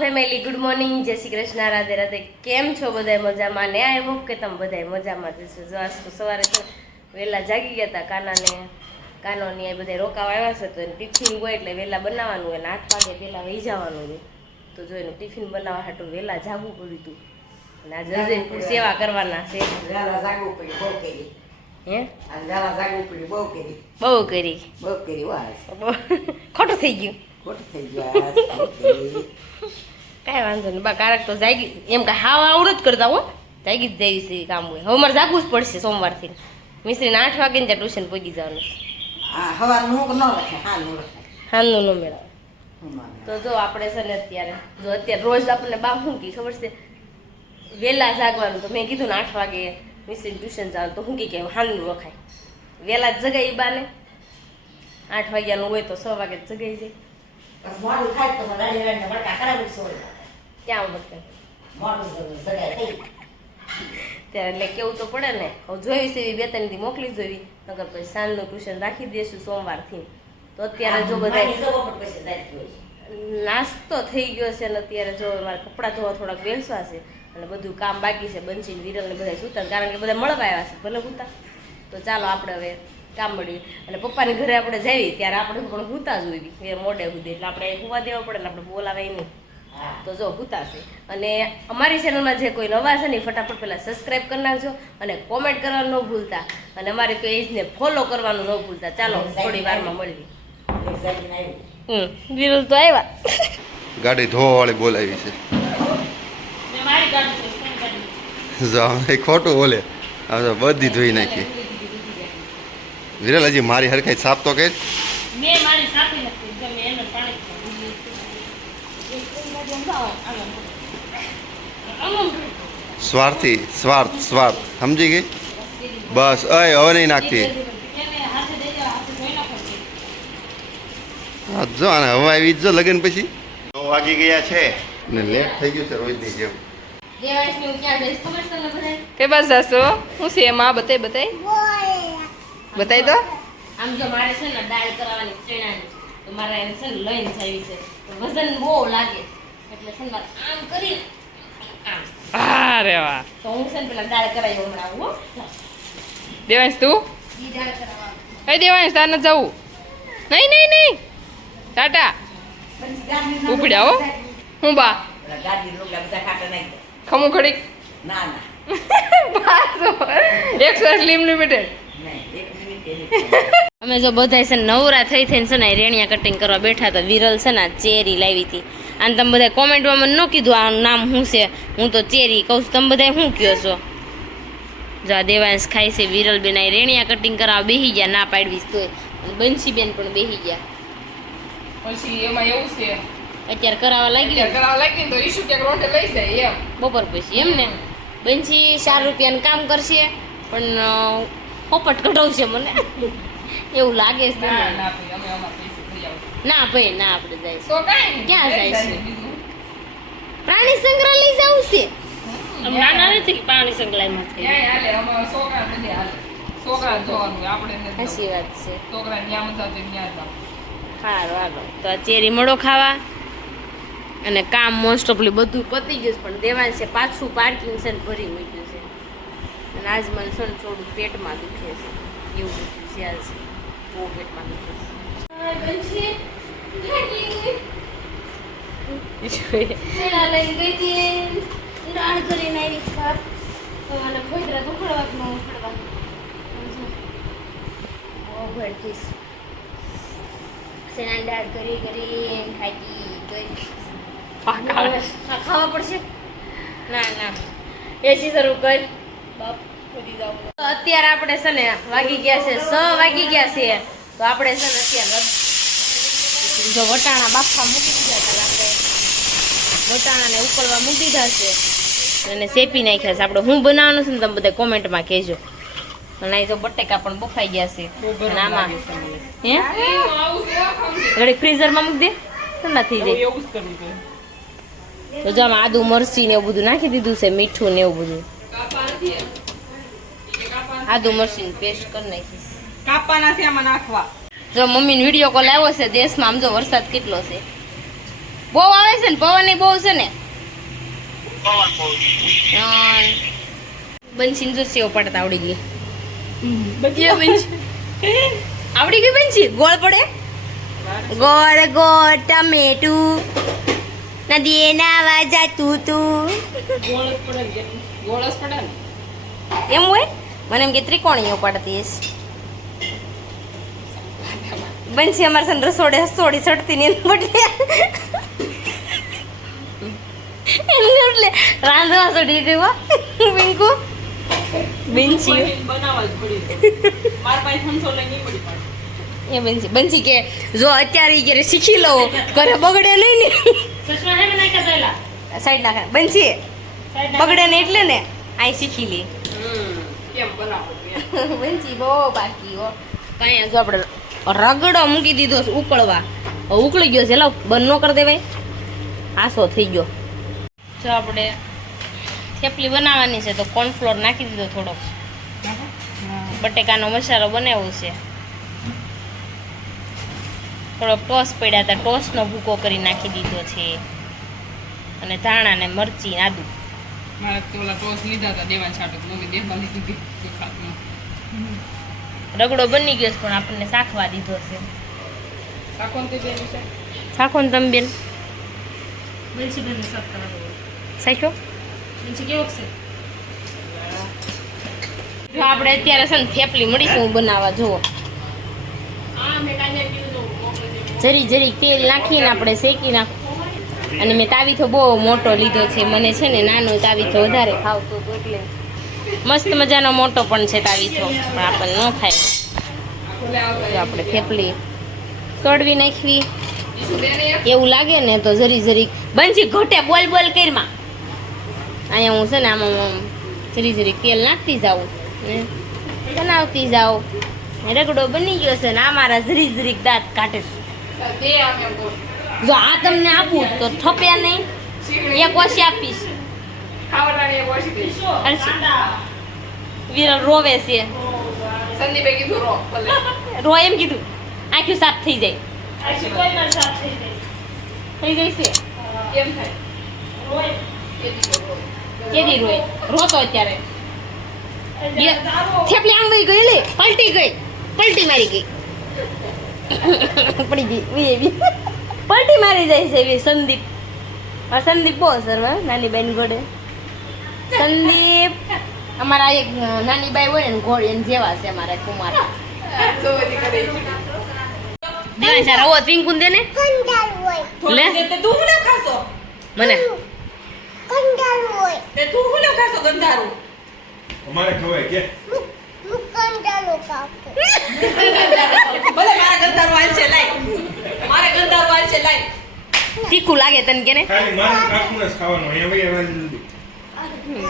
Family, good morning, જય શ્રી કૃષ્ણ, રાધે રાધે. કેમ છો બધા? મજામાં ને? આઈ હોપ કે તમે બધા મજામાં જશો. જો આજ તો સવારે તો વહેલા જાગી ગયા હતા. કાનોની એ બધા રોકાવા આવ્યા છે, તો એને ટિફિન હોય એટલે વહેલા બનાવવાનું હોય ને 8 વાગે પહેલાં વહી જવાનું હોય. તો જો એનું ટિફિન બનાવવા હાટું વહેલા જાગવું પડ્યું હતું. અને આજે અજયપુર સેવા કરવાના છે. હે બહુ કરી ખોટું થઈ ગયું. કાંઈ વાંધો નહીં બા, કારક તો જાગી એમ કે હાવ આવડું જ કરતા હો, જાગી જ જઈશ એ કામ હોય. હવે મારે જાગવું જ પડશે સોમવારથી. મિસ્ત્રીને 8 વાગે ને ત્યાં ટ્યુશન પહોંચી જવાનું. હાલનું ન મેળવે. તો જો આપણે છે ને અત્યારે રોજ આપણને બા શું કી ખબર છે, વહેલા જાગવાનું. તો મેં કીધું ને 8 વાગે મિસ્ત્રીને ટ્યુશન જવાનું, તો શું કે હાલનું રખાય. વહેલા જ જગાઈ બાને 8 વાગ્યાનું હોય તો 6 વાગે જગાઈ જાય. ક્યાં ત્યારે એટલે કેવું તો પડે ને. હવે જોઈશ એવી 2-3 દી મોકલી જોઈ, નકર પછી સાંજનું ટ્યુશન રાખી દઈશું સોમવારથી. તો અત્યારે જો બધા નાસ્તો થઈ ગયો છે ને અત્યારે જો મારે કપડાં ધોવા થોડાક બેસવા છે અને બધું કામ બાકી છે. બંચી વિરલ ને બધા સૂતા, કારણ કે બધા મળવા આવ્યા છે ભલે સૂતા. તો ચાલો આપણે હવે કામ મળીએ. અને પપ્પાની ઘરે આપણે જઈએ ત્યારે આપણે પણ હુતા જ હોય એ મોડે સુધી, એટલે આપણે હુવા દેવા પડે ને, આપણે બોલાવાય નહીં. તો જો હુતાશે. અને અમારી ચેનલમાં જે કોઈ નવા છે ને ફટાફટ પહેલાં સબસ્ક્રાઈબ કરી નાખજો અને કોમેન્ટ કરવાનું ન ભૂલતા, અને અમારી પેજને ફોલો કરવાનું ન ભૂલતા. ચાલો થોડી વારમાં મળીએ. વિરલ તો આવ્યા. ગાડી ધોવા વાળી બોલાવી છે. ખોટું બોલે, બધી ધોઈ નાખી. વિરલ હજી મારી હરખાઈ સાફ તો કે સ્વાર્થી સ્વાર્થ સમજી ગઈ બસ. અય હવે નહીં નાખતી. જો આને હવે આવી જો લગન પછી 9 વાગી ગયા છે ને લેટ થઈ ગયું છે રોજની જેમ. કે બસ જશો હું છે એમાં બતાય તો આમ જો મારે છે ને દાળ કરાવવાની ચણાની, તો મારે એને છે ને લઈને જાવી છે. તો વજન બહુ લાગે એટલે છે ને મારે આમ કરી આમ. અરે વાહ. તો હું છે ને પેલા દાળ કરાવી હમણાં. હો દેવાંશ તું ઈ દાળ કરાવવા. કઈ દેવાંશ તાર ન જવું? નહીં ટાટા ઉપડ્યા હો. હું બા ખમું ખડીક 100 લિમિટેડ. અમે જો બધા છે નવરા થઈ થઈને છે ને રેણિયા કટિંગ કરવા બેઠા હતા. વિરલ છે ને ચેરી લાવી હતી. અને તમે બધા કોમેન્ટમાં મને ન કીધું આનું નામ શું છે, હું તો ચેરી કહું છું. તમે બધા શું કહો છો? જો આ દેવાંશ ખાય છે. વિરલ બેન આ રેણિયા કટિંગ કરવા બેસી ગયા, ના પાડવીશ તોય. અને બંસી બેન પણ બેસી ગયા. પછી એમાં એવું છે અત્યારે કરાવવા લાગી તો ઈશુ ક્યાંક રોટે લઈ જાય એમ બપોર પછી. એમ ને બંસી 4 રૂપિયાનું કામ કરશે પણ પોપટ કઢાવશે મને એવું લાગે છે. ના ભાઈ ના, આપણે જાય ક્યાં જાય છે? પ્રાણી સંગ્રહાલય જવું છે. નાના નથી પ્રાણી સંગ્રહાલયમાં સાચી વાત છે. સારું હાલો તો આ ચેરી મળો ખાવા. અને કામ મોસ્ટ ઓફલી બધું પતી ગયું છે, પણ દેવાંશ છે પાછું પાર્કિંગ છે ભરી મૂક્યું છે. અને આજ મને છે ને થોડું પેટમાં દુખે છે, એવું દુખ્યું છે આજ. બહુ પેટમાં દુખે છે. લઈને ગઈ હતી દાળ કરીને આવી ખાત તો મને ખોઈતરા દુખડવા ન ઉખડવા ભરતીશ. સેના દાળ કરી ખાઈ ગઈ. ખાવા પડશે. ના એસી શરૂ કર બાપ. અત્યારે આપણે છે ને વાગી ગયા છે 6 વાગી ગયા છે. તો આપણે છે ને અત્યારે જો વટાણા બાફા મૂકી દીધા હતા. આપણે વટાણાને ઉકળવા મૂકી દીધા છે અને શેપી નાખ્યા છે. આપણે હું બનાવવાનું છે ને તમે બધા કોમેન્ટમાં કહેજો. અને અહીં જો બટેકા પણ બફાઈ ગયા છે. અને આમાં હે ઘડીક ફ્રીઝરમાં મૂકી દે, ઠંડા થઈ જાય. તો જો આમાં આદુ મરચી ને એવું બધું નાખી દીધું છે, મીઠું ને એવું બધું. આદુ મરચી પેસ્ટ કરી નાખીશ. કાપાના છે આમાં નાખવા. જો મમ્મીને વિડીયો કોલ આવ્યો છે દેશમાં. આમ જો વરસાદ કેટલો છે. બહુ આવે છે ને પવન એ બહુ છે ને બંસી જો સેવ પડતા આવડી ગઈ આવડી ગઈ બંસી ગોળ પડે ગોળ ગોળ ટમેટું નદીએ નાવા જાતું તું ગોળ જ પડે ને એમ હોય મને એમ કે ત્રિકોણીઓ પડતી બંસી અમારે સન રસોડે હસોડી ચડતી ને એટલે રાંધવા ચડી રહ્યો પિંકુ બંસી બનાવવા જ પડી માર પાસે ફોનસો લઈ નહીં પડી પાડે એ બંસી કે જો અત્યારે ઈ કે શીખી લો ઘરે બગડે નહીં ને સાઈડ નાખે બંસી બગડે ને એટલે ને આ શીખી લે કેમ બનાવો બંસી બહુ બાકી હો કાંઈ જો આપણે રગડો મૂકી દીધો છે ઉકળવા હવે ઉકળી ગયો છે લાવ બંધ ન કરી દેવાય આસો થઈ ગયો જો આપણે થેપલી બનાવવાની છે તો કોર્નફ્લોર નાખી દીધો થોડોક બટેકાનો મસાલો બનાવ્યો છે થોડોક ટોસ પડ્યા હતા ટોસનો ભૂકો કરી નાખી દીધો છે અને ધાણા ને મરચી આદુ મારે તો ઓલા ટોસ લીધા હતા દેવાન છાટો મમ્મી દેવા લીધી રગડો બની ગયો છે પણ આપણને શાખવા દીધો છે સાકોન તે બેન છે શાખો ને તમે બેન બેનસી બેન સાત શાખ્યો બેનસી કેવો છે જો આપણે અત્યારે છે ને થેપલી મળીશું બનાવવા જુઓ આ મે કાંઈ કીધું જરી જરી તેલ નાખીને આપણે શેકી નાખ અને મેં તાવીથો બહુ મોટો લીધો છે મને છે ને નાનો તાવીથો વધારે ખાવતો હતો એટલે મસ્ત મજાનો મોટો પણ છે તાવીથો પણ આપણને ન થાય જો આપણે થેપલી તોડવી નાખવી એવું લાગે ને તો જરી જરી બંસી ઘટે બોલ બોલ કરીમાં અહીંયા હું છે ને આમાં જરી જરી તેલ નાખતી જાઉં ને બનાવતી જાઉં રગડો બની ગયો છે ને આ મારા જરી જરીક દાંત કાઢે છે બે આમે જો આ તમને આપું તો થપ્યા નહીં એક ઓછી આપીશ ખાવડાની એક ઓછી દે વિરલ રોવે છે સંદીપે કીધું રો ભલે રો એમ કીધું આખું સાફ થઈ જાય થઈ જાય છે કેમ થાય રોય કેદી રોય રોતો અત્યારે થેપલી આમ વહી ગઈ લે પલટી મારી ગઈ પડી ગઈ એવી પલટી મારી જાય છે એવી સંદીપ સંદીપ બહુ સર નાની બેન ઘોડે સંદીપ અમારા એક નાની બાઈ હોય ને ઘોડ એને જેવા છે અમારા કુમાર જોવાની કરે દેવાય સારા હોત પિંકુન દે ને લે તે તું હું ખાસો મને તે તું હું ખાસો ગંધારું અમારે ખવાય કે ભલે મારા ગંધારું હાલ છે લાઈ મારે ગંધારું હાલ છે લાઈ તીખું લાગે તને કે ને ખાલી મારું કાકુને જ ખાવાનું અહીંયા ભાઈ જલ્દી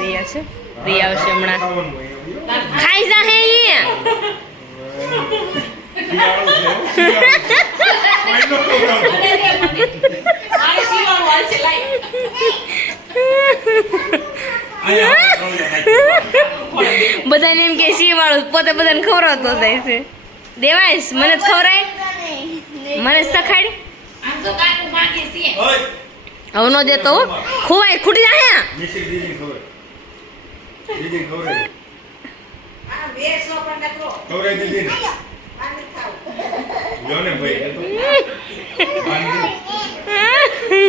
રિયા છે રિયા આવશે હમણાં ખાવાનું અહીંયા ખાઈ જા હે ઈ મારે સીવાનું હાલ છે લાઈ બધાને એમ કે સી વાળું પોતે બધાને ખવડાવતો જાય છે દેવાઈશ મને જ ખવડાય મને જ સખાડ આમ તો કાકુ માંગે છે હવે ન દેતો હો. ખોવાય ખૂટી જાય દીદી ખવડાય આ બે સો પણ નકરો ખવડાય દીદી આને ખાવ લ્યો ને ભાઈ એ તો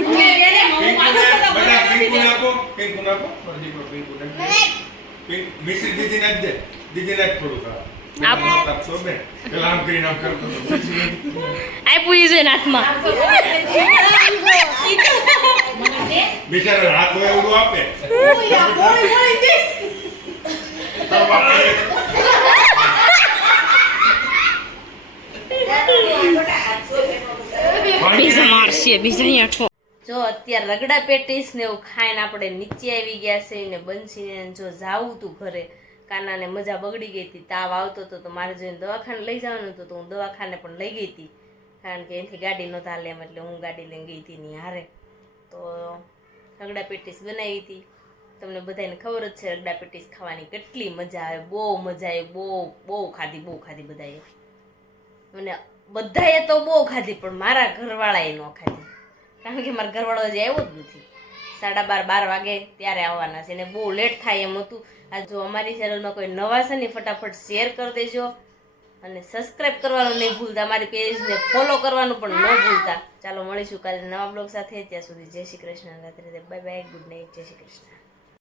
મે વેરે મમ્મી માથું બધા તો પિંકુ નાખો પિંકુ નાખો દીકરો પિંકુ ને મિશ્રી દીદી ના દે દીદી ના થોડું ખા આપ આપશો બે પેલા આમ કરીને આમ કરતો આપ્યું ઈ જોઈને હાથમાં બિચારા હાથ હોય એવું આપે બીજા મારશે બીજા અહીંયા જો અત્યારે રગડા પેટીસ ને એવું ખાઈને આપણે નીચે આવી ગયા છે ને બંસીને જો જાવું તું ઘરે કાનાને મજા બગડી ગઈ હતી તાવ આવતો હતો તો મારે જોઈને દવાખાને લઈ જવાનું હતું તો હું દવાખાને પણ લઈ ગઈ હતી કારણ કે એનાથી ગાડી નહોતા હાલે એમ એટલે હું ગાડી લઈને ગઈ હતી ની હારે તો રગડા પેટીસ બનાવી હતી તમને બધાને ખબર જ છે રગડા પેટીસ ખાવાની કેટલી મજા આવે બહુ મજા આવે બહુ ખાધી બધાએ મને બધાએ તો બહુ ખાધી પણ મારા ઘરવાળાએ ન ખાધી કારણ કે મારા ઘરવાળો હજી આવ્યો જ નથી. 12:30 વાગે ત્યારે આવવાના છે ને બહુ લેટ થાય એમ હતું. આ જો અમારી ચેનલમાં કોઈ નવા છે ને ફટાફટ શેર કરી દેજો અને સબસ્ક્રાઇબ કરવાનું નહીં ભૂલતા, અમારી પેજને ફોલો કરવાનું પણ ન ભૂલતા. ચાલો મળીશું કાલે નવા બ્લોગ સાથે. ત્યાં સુધી જય શ્રી કૃષ્ણ. રાત્રે બાય બાય, ગુડ નાઇટ, જય શ્રી કૃષ્ણ.